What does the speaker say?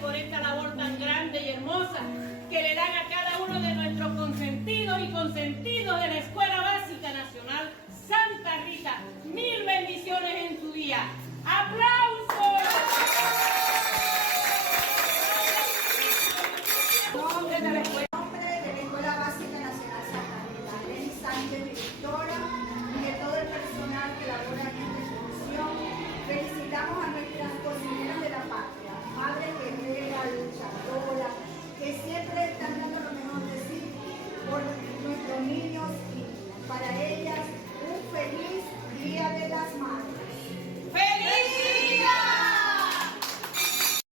por esta labor tan grande y hermosa que le dan a cada uno de nuestros consentidos y consentidos de la Escuela Básica Nacional Santa Rita. Mil bendiciones en su día. ¡Aplausos! Nombre de la Escuela Básica Nacional Santa Rita, Lenny Sánchez, directora, y de todo el personal que labora en esta institución. Felicitamos a nuestras cocineras de la patria, madres guerreras, luchadoras, que siempre están dando lo mejor de sí por nuestros niños y niñas. Para ellos